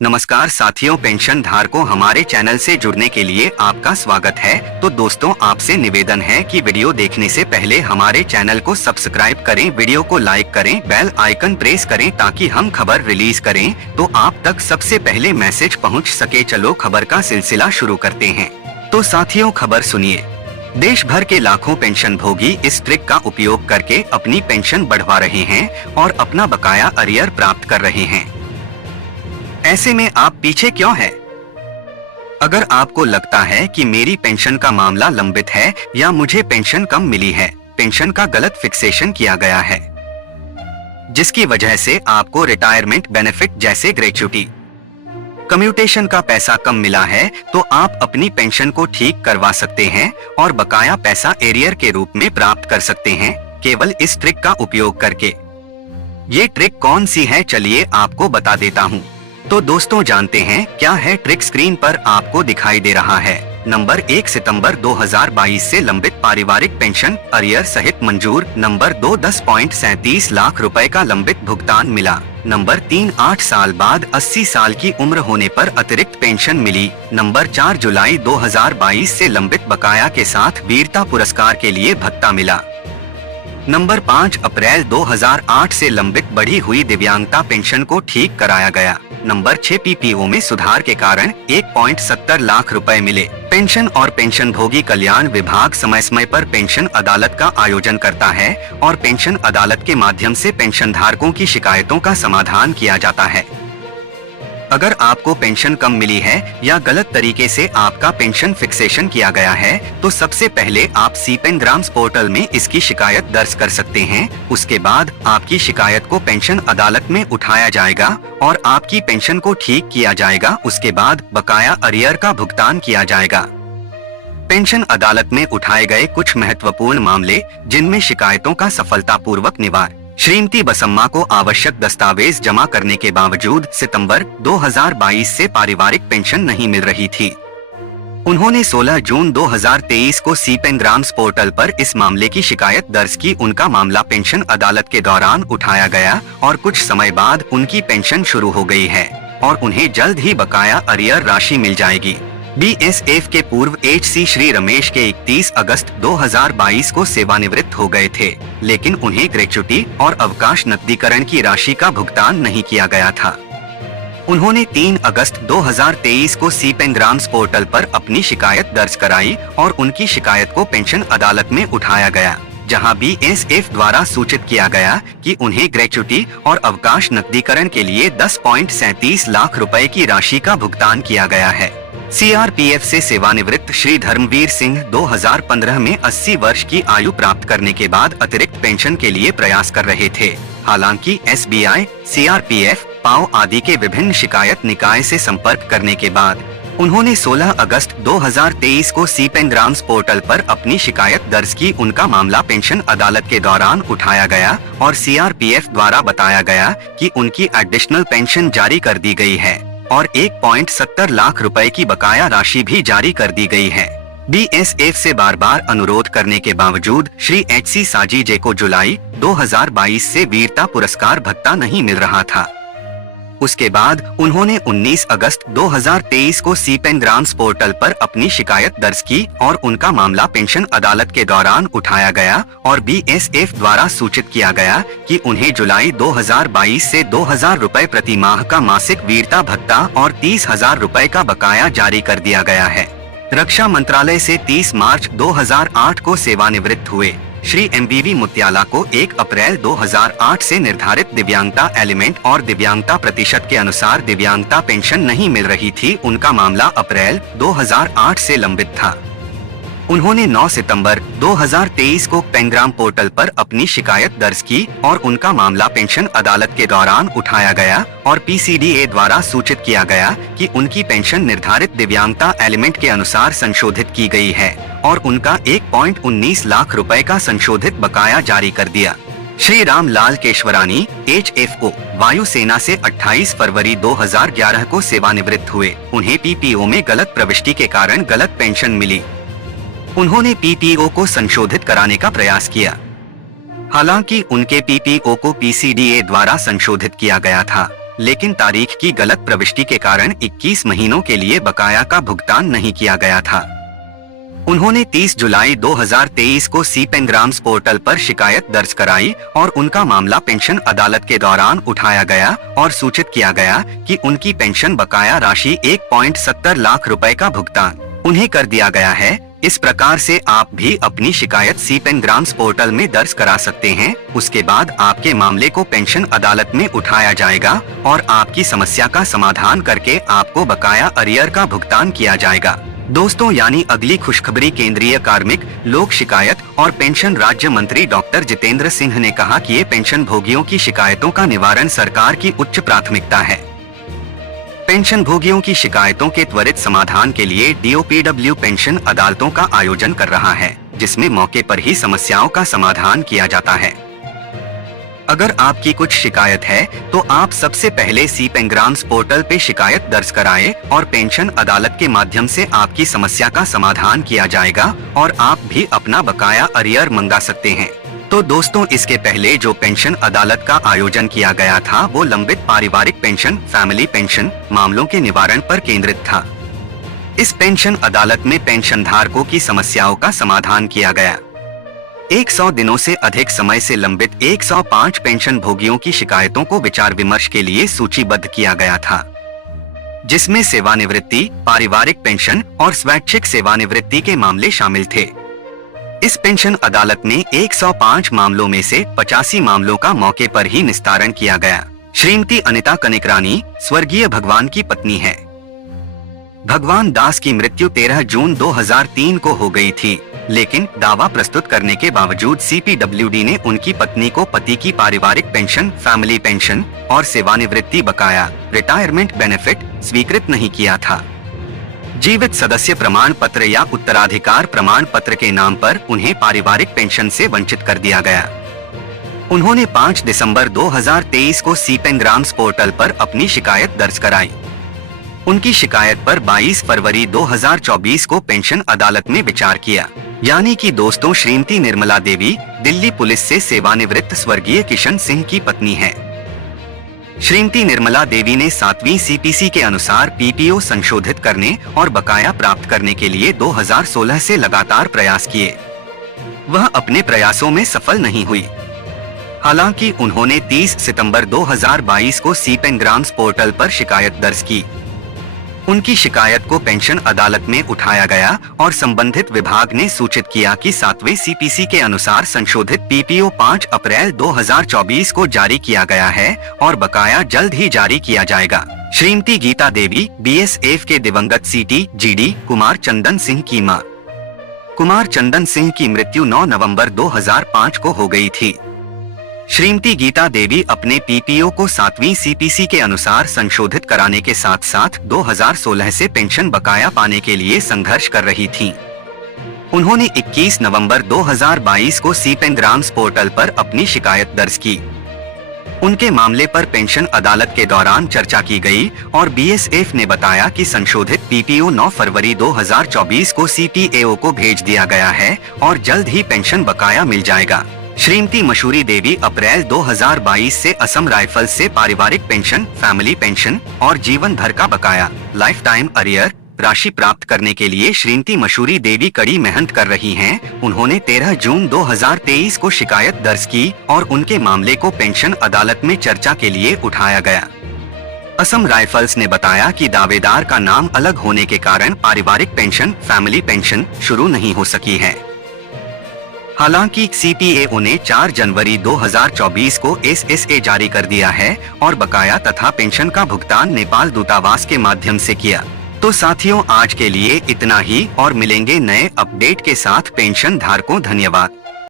नमस्कार साथियों, पेंशन धारकों, हमारे चैनल से जुड़ने के लिए आपका स्वागत है। तो दोस्तों, आपसे निवेदन है कि वीडियो देखने से पहले हमारे चैनल को सब्सक्राइब करें, वीडियो को लाइक करें, बेल आइकन प्रेस करें ताकि हम खबर रिलीज करें तो आप तक सबसे पहले मैसेज पहुंच सके। चलो खबर का सिलसिला शुरू करते हैं। तो साथियों, खबर सुनिए। देश भर के लाखों पेंशन भोगी इस ट्रिक का उपयोग करके अपनी पेंशन बढ़वा रहे हैं और अपना बकाया अरियर प्राप्त कर रहे हैं। ऐसे में आप पीछे क्यों हैं? अगर आपको लगता है कि मेरी पेंशन का मामला लंबित है या मुझे पेंशन कम मिली है, पेंशन का गलत फिक्सेशन किया गया है, जिसकी वजह से आपको रिटायरमेंट बेनिफिट जैसे ग्रेच्युटी, कम्यूटेशन का पैसा कम मिला है, तो आप अपनी पेंशन को ठीक करवा सकते हैं और बकाया पैसा एरियर के रूप में प्राप्त कर सकते हैं, केवल इस ट्रिक का उपयोग करके। ये ट्रिक कौन सी है, चलिए आपको बता देता हूँ। तो दोस्तों, जानते हैं क्या है ट्रिक। स्क्रीन पर आपको दिखाई दे रहा है। नंबर 1, सितंबर 2022 से लंबित पारिवारिक पेंशन अरियर सहित मंजूर। नंबर 2, 10.37 लाख रुपए का लंबित भुगतान मिला। नंबर 3, 8 साल बाद 80 साल की उम्र होने पर अतिरिक्त पेंशन मिली। नंबर 4, जुलाई 2022 से लंबित बकाया के साथ वीरता पुरस्कार के लिए भत्ता मिला। नंबर 5, अप्रैल 2008 से लंबित बढ़ी हुई दिव्यांगता पेंशन को ठीक कराया गया। नंबर 6, पीपीओ में सुधार के कारण 1.70 लाख रुपए मिले। पेंशन और पेंशन भोगी कल्याण विभाग समय समय पर पेंशन अदालत का आयोजन करता है और पेंशन अदालत के माध्यम से पेंशन धारकों की शिकायतों का समाधान किया जाता है। अगर आपको पेंशन कम मिली है या गलत तरीके से आपका पेंशन फिक्सेशन किया गया है, तो सबसे पहले आप सीपेनग्राम्स पोर्टल में इसकी शिकायत दर्ज कर सकते हैं। उसके बाद आपकी शिकायत को पेंशन अदालत में उठाया जाएगा और आपकी पेंशन को ठीक किया जाएगा। उसके बाद बकाया अरियर का भुगतान किया जाएगा। पेंशन अदालत में उठाए गए कुछ महत्वपूर्ण मामले, जिनमें शिकायतों का सफलतापूर्वक निवारण। श्रीमती बसम्मा को आवश्यक दस्तावेज जमा करने के बावजूद सितंबर 2022 से पारिवारिक पेंशन नहीं मिल रही थी। उन्होंने 16 जून 2023 को सीपेनग्राम्स पोर्टल पर इस मामले की शिकायत दर्ज की। उनका मामला पेंशन अदालत के दौरान उठाया गया और कुछ समय बाद उनकी पेंशन शुरू हो गई है और उन्हें जल्द ही बकाया अरियर राशि मिल जाएगी। बीएसएफ के पूर्व एचसी श्री रमेश के 31 अगस्त 2022 को सेवानिवृत्त हो गए थे, लेकिन उन्हें ग्रेच्युटी और अवकाश नकदीकरण की राशि का भुगतान नहीं किया गया था। उन्होंने 3 अगस्त 2023 को सीपेनग्राम्स पोर्टल पर अपनी शिकायत दर्ज कराई और उनकी शिकायत को पेंशन अदालत में उठाया गया, जहां बीएसएफ द्वारा सूचित किया गया कि उन्हें ग्रेच्युटी और अवकाश नकदीकरण के लिए 10.37 लाख रुपए की राशि का भुगतान किया गया है। सीआरपीएफ से सेवानिवृत्त श्री धर्मवीर सिंह 2015 में 80 वर्ष की आयु प्राप्त करने के बाद अतिरिक्त पेंशन के लिए प्रयास कर रहे थे। हालांकि एसबीआई, सीआरपीएफ, पाओ आदि के विभिन्न शिकायत निकाय से संपर्क करने के बाद उन्होंने 16 अगस्त 2023 को सीपेनग्राम्स पोर्टल पर अपनी शिकायत दर्ज की। उनका मामला पेंशन अदालत के दौरान उठाया गया और सीआरपीएफ द्वारा बताया गया कि उनकी एडिशनल पेंशन जारी कर दी गई है और 1.70 लाख रुपए की बकाया राशि भी जारी कर दी गई है। बीएसएफ से बार बार अनुरोध करने के बावजूद श्री एचसी साजीजे को जुलाई 2022 से वीरता पुरस्कार भत्ता नहीं मिल रहा था। उसके बाद उन्होंने 19 अगस्त 2023 को सीपेनग्राम्स पोर्टल पर अपनी शिकायत दर्ज की और उनका मामला पेंशन अदालत के दौरान उठाया गया और बीएसएफ द्वारा सूचित किया गया कि उन्हें जुलाई 2022 से 2000 रुपए प्रति माह का मासिक वीरता भत्ता और 30,000 रुपए का बकाया जारी कर दिया गया है। रक्षा मंत्रालय से 30 मार्च 2008 को सेवानिवृत्त हुए श्री एमबीवी मुत्याला को 1 अप्रैल 2008 से निर्धारित दिव्यांगता एलिमेंट और दिव्यांगता प्रतिशत के अनुसार दिव्यांगता पेंशन नहीं मिल रही थी। उनका मामला अप्रैल 2008 से लंबित था। उन्होंने 9 सितंबर 2023 को पेंग्राम पोर्टल पर अपनी शिकायत दर्ज की और उनका मामला पेंशन अदालत के दौरान उठाया गया और पीसीडीए द्वारा सूचित किया गया कि उनकी पेंशन निर्धारित दिव्यांगता एलिमेंट के अनुसार संशोधित की गई है और उनका 1.19 लाख रुपए का संशोधित बकाया जारी कर दिया। श्री रामलाल केशवरानी एचएफओ वायुसेना से 28 फरवरी 2011 को सेवानिवृत्त हुए। उन्हें पीपीओ में गलत प्रविष्टि के कारण गलत पेंशन मिली। उन्होंने पीपीओ को संशोधित कराने का प्रयास किया, हालांकि उनके पीपीओ को पीसीडीए द्वारा संशोधित किया गया था। लेकिन तारीख की गलत प्रविष्टि के कारण 21 महीनों के लिए बकाया का भुगतान नहीं किया गया था। उन्होंने 30 जुलाई 2023 को सीपेंग्राम्स पोर्टल पर शिकायत दर्ज कराई और उनका मामला पेंशन अदालत के दौरान उठाया गया और सूचित किया गया कि उनकी पेंशन बकाया राशि 1.70 लाख रुपए का भुगतान उन्हें कर दिया गया है। इस प्रकार से आप भी अपनी शिकायत सीपेंग्राम्स पोर्टल में दर्ज करा सकते हैं। उसके बाद आपके मामले को पेंशन अदालत में उठाया जाएगा और आपकी समस्या का समाधान करके आपको बकाया अरियर का भुगतान किया जाएगा। दोस्तों, यानी अगली खुशखबरी, केंद्रीय कार्मिक, लोक शिकायत और पेंशन राज्य मंत्री डॉक्टर जितेंद्र सिंह ने कहा कि ये पेंशन भोगियों की शिकायतों का निवारण सरकार की उच्च प्राथमिकता है। पेंशन भोगियों की शिकायतों के त्वरित समाधान के लिए DOPW पेंशन अदालतों का आयोजन कर रहा है, जिसमें मौके पर ही समस्याओं का समाधान किया जाता है। अगर आपकी कुछ शिकायत है तो आप सबसे पहले सीपेंग्राम्स पोर्टल पे शिकायत दर्ज कराएं और पेंशन अदालत के माध्यम से आपकी समस्या का समाधान किया जाएगा और आप भी अपना बकाया अरियर मंगा सकते हैं। तो दोस्तों, इसके पहले जो पेंशन अदालत का आयोजन किया गया था वो लंबित पारिवारिक पेंशन, फैमिली पेंशन मामलों के निवारण पर केंद्रित था। इस पेंशन अदालत में पेंशन धारकों की समस्याओं का समाधान किया गया। 100 दिनों से अधिक समय से लंबित 105 पेंशन भोगियों की शिकायतों को विचार विमर्श के लिए सूचीबद्ध किया गया था, जिसमें सेवानिवृत्ति, पारिवारिक पेंशन और स्वैच्छिक सेवानिवृत्ति के मामले शामिल थे। इस पेंशन अदालत में 105 मामलों में से 85 मामलों का मौके पर ही निस्तारण किया गया। श्रीमती अनिता कनिकरानी स्वर्गीय भगवान की पत्नी है। भगवान दास की मृत्यु 13 जून 2003 को हो गई थी, लेकिन दावा प्रस्तुत करने के बावजूद CPWD ने उनकी पत्नी को पति की पारिवारिक पेंशन, फैमिली पेंशन और सेवानिवृत्ति बकाया, रिटायरमेंट बेनिफिट स्वीकृत नहीं किया था। जीवित सदस्य प्रमाण पत्र या उत्तराधिकार प्रमाण पत्र के नाम पर उन्हें पारिवारिक पेंशन से वंचित कर दिया गया। उन्होंने 5 दिसंबर 2023 को सीपेंग्राम्स पोर्टल पर अपनी शिकायत दर्ज कराई। उनकी शिकायत पर 22 फरवरी 2024 को पेंशन अदालत में विचार किया। यानी कि दोस्तों, श्रीमती निर्मला देवी दिल्ली पुलिस से सेवानिवृत्त स्वर्गीय किशन सिंह की पत्नी है। श्रीमती निर्मला देवी ने 7वीं CPC के अनुसार PPO संशोधित करने और बकाया प्राप्त करने के लिए 2016 से लगातार प्रयास किए। वह अपने प्रयासों में सफल नहीं हुई। हालांकि उन्होंने 30 सितंबर 2022 को सीपेंग्राम्स पोर्टल पर शिकायत दर्ज की। उनकी शिकायत को पेंशन अदालत में उठाया गया और संबंधित विभाग ने सूचित किया कि 7वें CPC के अनुसार संशोधित PPO 5 अप्रैल 2024 को जारी किया गया है और बकाया जल्द ही जारी किया जाएगा। श्रीमती गीता देवी BSF के दिवंगत CT GD कुमार चंदन सिंह की मां। कुमार चंदन सिंह की मृत्यु 9 नवंबर 2005 को हो गई थी। श्रीमती गीता देवी अपने PPO को 7वीं CPC के अनुसार संशोधित कराने के साथ साथ 2016 से पेंशन बकाया पाने के लिए संघर्ष कर रही थीं। उन्होंने 21 नवंबर 2022 को सीपेंग्राम्स पोर्टल पर अपनी शिकायत दर्ज की। उनके मामले पर पेंशन अदालत के दौरान चर्चा की गई और BSF ने बताया कि संशोधित PPO 9 फरवरी 2024 को CPAO को भेज दिया गया है और जल्द ही पेंशन बकाया मिल जाएगा। श्रीमती मशूरी देवी अप्रैल 2022 से असम राइफल्स से पारिवारिक पेंशन, फैमिली पेंशन और जीवन भर का बकाया, लाइफ टाइम अरियर राशि प्राप्त करने के लिए श्रीमती मशूरी देवी कड़ी मेहनत कर रही हैं। उन्होंने 13 जून 2023 को शिकायत दर्ज की और उनके मामले को पेंशन अदालत में चर्चा के लिए उठाया गया। असम राइफल्स ने बताया कि दावेदार का नाम अलग होने के कारण पारिवारिक पेंशन, फैमिली पेंशन शुरू नहीं हो सकी है। हालांकि CPAO ने 4 जनवरी 2024 को SSA जारी कर दिया है और बकाया तथा पेंशन का भुगतान नेपाल दूतावास के माध्यम से किया। तो साथियों, आज के लिए इतना ही और मिलेंगे नए अपडेट के साथ पेंशन धारकों। धन्यवाद।